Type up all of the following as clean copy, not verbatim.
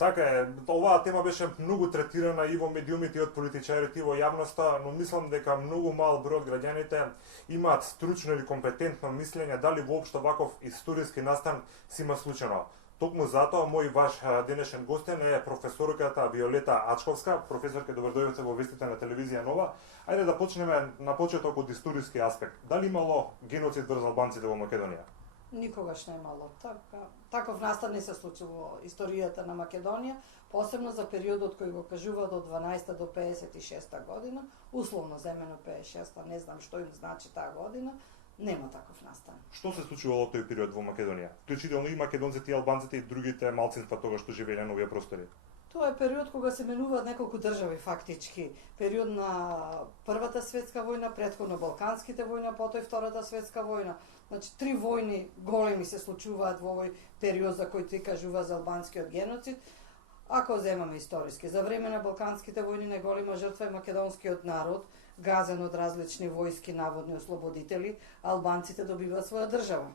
Така е, оваа тема беше многу третирана и во медиумите и од политичарите и во јавноста, но мислам дека многу мал број од граѓаните имаат стручно или компетентно мислење дали воопшто ваков историски настан си има случајно. Токму затоа мој ваш денешен гостен е професорката Виолета Ачковска. Професорке, добро дојдовте во вестите на телевизија Нова. Ајде да почнеме на почеток од историски аспект. Дали имало геноцид врз албанците во Македонија? Никогаш не имало. Таков настан не се случи во историјата на Македонија, посебно за периодот кој го кажува од 12 до 56 година, условно земено 56, не знам што им значи таа година, нема таков настан. Што се случувало во тој период во Македонија? Вклучително и македонците, и албанците и другите малцинства тогаш што живееле на овие простори. Тоа е период кога се менуваат неколку држави фактички. Период на Првата светска војна, претходно Балканските војна, потоа и Втората светска војна. Значи, 3 војни големи се случуваат во овој период за кој ти кажува за албанскиот геноцид. Ако земаме историски, за време на Балканските војни најголема жртва е македонскиот народ, газен од различни војски, наводни ослободители, албанците добиваат своја држава.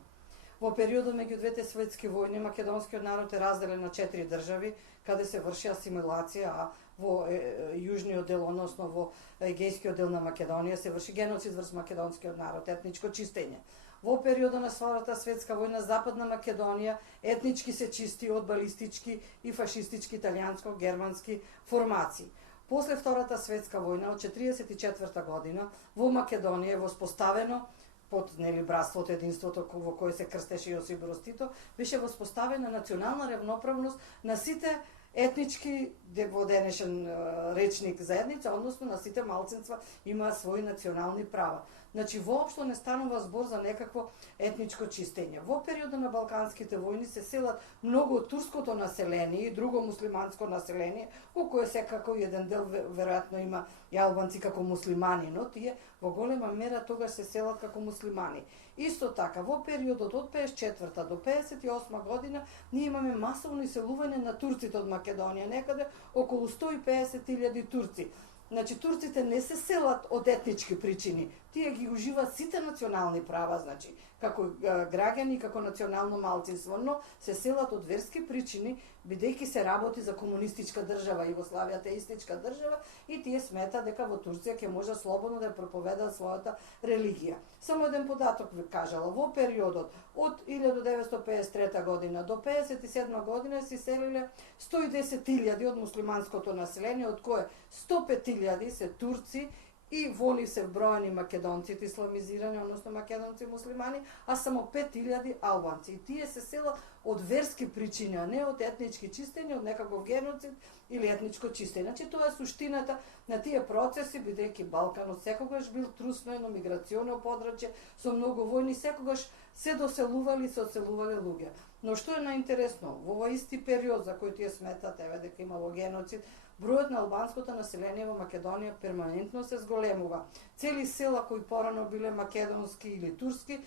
Во периодот меѓу двете светски војни македонскиот народ е разделен на 4 држави, каде се врши асимилација, а во јужниот дел, односно во егејскиот дел на Македонија се врши геноцид врз македонскиот народ, етничко чистење. Во периодот на Втората светска војна Западна Македонија етнички се чисти од балистички и фашистички италијанско-германски формации. После Втората светска војна од 1944 година во Македонија е воспоставено под братството, единството во кое се крстеше Јосип Брз Тито, беше воспоставена национална равноправност на сите етнички во денешен речник заедница, односно на сите малцинства имаат своји национални права. Значи, воопшто не станува збор за некакво етничко чистење. Во периодот на Балканските војни се селат многу од турското население и друго муслиманско население, во кое секако еден дел веројатно има и албанци како муслимани, но тие во голема мера тогаш се селат како муслимани. Исто така, во периодот од 54 до 58 година ние имаме масовно иселување на турците од Македонија, некаде околу 150.000 турци. Значи, турците не се селат од етнички причини, тие ги уживаат сите национални права, значи, како граѓани, како национално малцинство, но се селат од верски причини, бидејќи се работи за комунистичка држава, Југославија теистичка држава, и тие сметаат дека во Турција ќе може слободно да проповедаат својата религија. Само еден податок ви кажала, во периодот од 1953 година до 1957 година се селиле 110.000 од муслиманското население, од кое 105.000 се турци, и во нив се вброени македонците исламизирани, односно македонци муслимани, а само 5.000 албанци. И тие се селат од верски причини, а не од етнички чистење, од некаков геноцид или етничко чистење. Значи, тоа е суштината на тие процеси, бидејќи Балканот секогаш бил трусно едно миграционо подрачје со многу војни, секогаш се доселували, се оселувале луѓе. Но што е најинтересно, во овој исти период за кој тие сметат дека имало геноцид, бројот на албанското население во Македонија перманентно се зголемува. Цели села кои порано биле македонски или турски,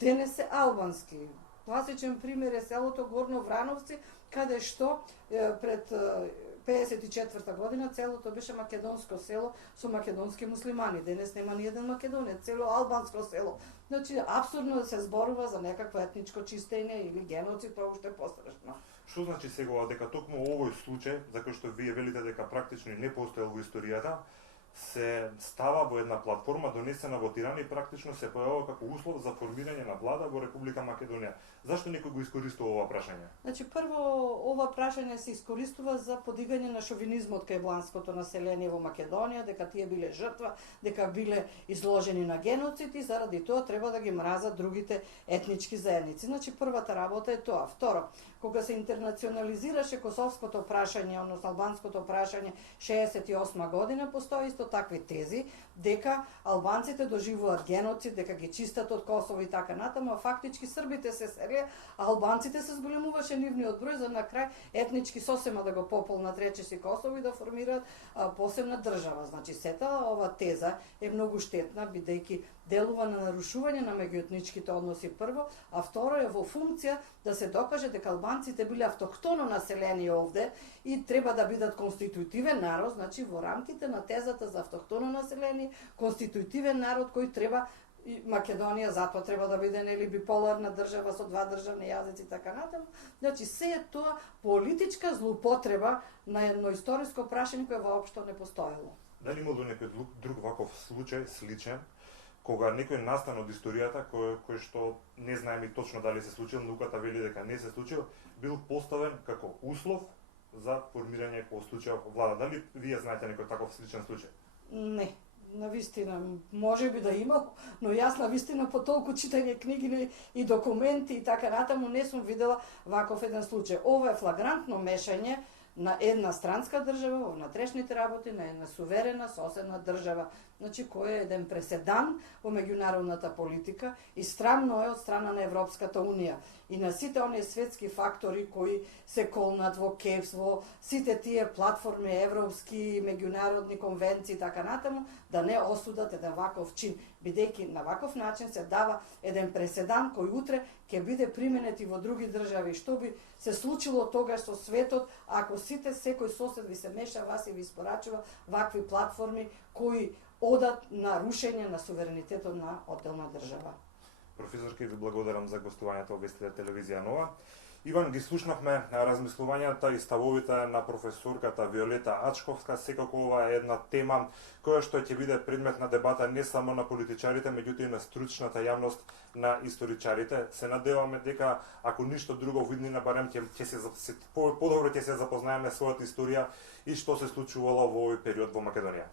денес се албански. Класичен пример е селото Горно Врановци, каде што пред 54 година целото беше македонско село со македонски муслимани. Денес нема ни еден македонец, цело албанско село. Значи, апсурдно да се зборува за некакво етничко чистење или геноцид, тоа уште е пострашно. Што значи сега дека токму овој случај, за кој што вие велите дека практично не постоел во историјата, се става во една платформа донесена во Тирана и практично се појавува како услов за формирање на влада во Република Македонија. Зашто некој го искористува ова прашање? Значи, прво, ова прашање се искористува за подигање на шовинизмот кај бланското население во Македонија, дека тие биле жртва, дека биле изложени на геноцид и заради тоа треба да ги мразат другите етнички заедници. Значи, првата работа е тоа. Второ, кога се интернационализираше косовското прашање, односно албанското прашање 68 година, постои исто такви тези дека албанците доживуваат геноцид, дека ги чистат од Косово и така натаму, а фактички србите се селија, а албанците се зголемуваше нивниот број за на крај етнички сосема да го пополнат речиси Косово и да формираат посебна држава. Значи, сета ова теза е многу штетна, бидејќи делува на нарушување на меѓуетничките односи прво, а второ е во функција да се докаже дека албанците биле автохтоно население овде и треба да бидат конститутивен народ, значи во рамките на тезата за автохтоно население, конститутивен народ кој треба и Македонија затоа треба да биде нели биполарна држава со два државни јазици и така натаму. Значи се е тоа политичка злоупотреба на едно историско прашање кое воопшто не постоело. Дали имало некој друг ваков случај сличен кога некој настан од историјата кој што не знаеме точно дали се случил, науката вели дека не се случил, бил поставен како услов за формирање по случај влада. Дали вие знаете некој таков сличен случај? Не, на вистина, може би да има, но јас на вистина по толку читање книги и документи и така натаму не сум видела ваков еден случај. Ова е флагрантно мешање на една странска држава во внатрешните работи на една суверена соседна држава, значи кој е еден преседан во меѓународната политика и срамно е од страна на Европската унија и на сите оние светски фактори кои се колнат во КЕВС, во сите тие платформи европски, меѓународни конвенции и така натаму, да не осудат еден ваков чин, бидејќи на ваков начин се дава еден преседан кој утре ќе биде применет и во други држави. Што би се случило тогаш со светот ако секој сосед ви се меша вас и ви испорачува вакви платформи кои одат на рушење на суверенитетот на одделна држава. Професорке, ви благодарам за гостувањето во Вестите телевизија Нова. Иван, ги слушнавме размислувањата и ставовите на професорката Виолета Ачковска. Секако ова е една тема која што ќе биде предмет на дебата не само на политичарите, меѓутоа и на стручната јавност, на историчарите. Се надеваме дека ако ништо друго во иднина барем подобро ќе се запознаеме својата историја и што се случувало во овој период во Македонија.